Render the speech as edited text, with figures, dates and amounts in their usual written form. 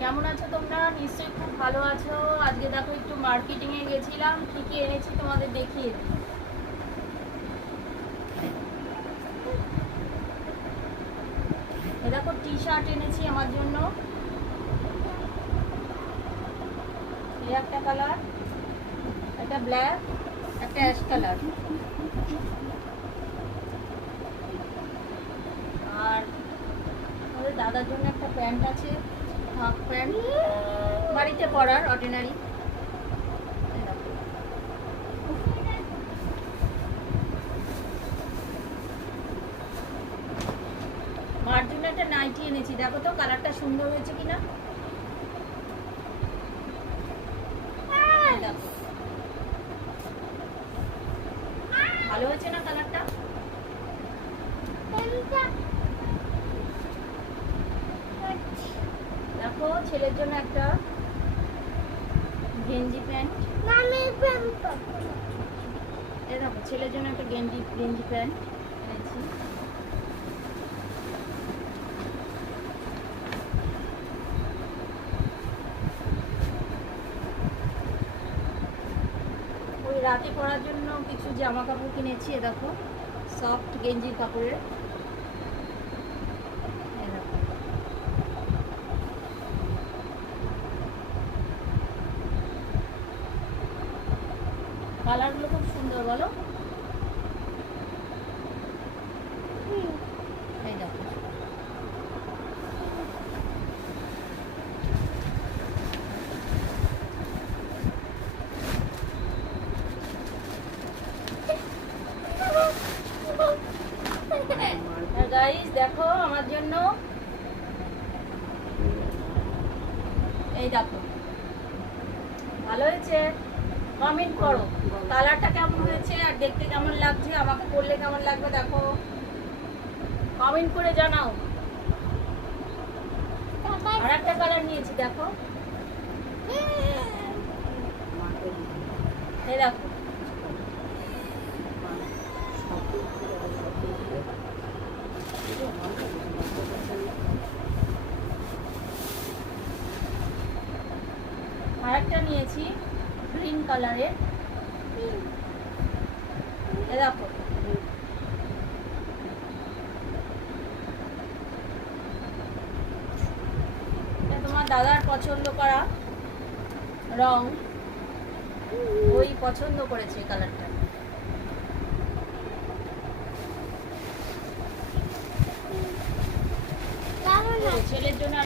কেমন আছো তোমরা? নিশ্চয়ই খুব ভালো আছো। আজকে দেখো একটু মার্কেটিং এ গেছিলাম, কি কি এনেছি তোমাদের দেখিয়ে দিই। দেখো টি শার্ট এনেছি আমার জন্য, এই একটা কালার, একটা ব্ল্যাক, একটা অ্যাশ কালার। আর আমাদের দাদার জন্য একটা প্যান্ট আছে, হাফ প্যান্ট, বাড়িতে পরার অর্ডিনারি। মার জন্য একটা নাইটি এনেছি, দেখো তো কালারটা সুন্দর হয়েছে কিনা। ভালো হয়েছে না কালারটা? দেখো ছেলের জন্য একটা গেঞ্জি প্যান্ট, দেখো ছেলের জন্য একটা গেঞ্জি প্যান্ট এনেছি। ওই রাতে পরার জন্য কিছু জামা কাপড় কিনেছি, দেখো সফট গেঞ্জির কাপড়ের। কালারগুলো খুব সুন্দর, বলো? এই দেখো, গাইস দেখো আমার জন্য এই দেখো, ভালো হয়েছে? কমেন্ট করো কালারটা কেমন হয়েছে আর দেখতে কেমন লাগছে, আমাকে পরলে কেমন লাগবে দেখো, কমেন্ট করে জানাও। আর একটা কালার নিয়েছি, দেখো এই দেখো, আর একটা নিয়েছি গ্রিন কালারের, দেখো তোমার দাদার পছন্দ করা রং, ওই পছন্দ করেছে কালারটা। ছেলের জন্য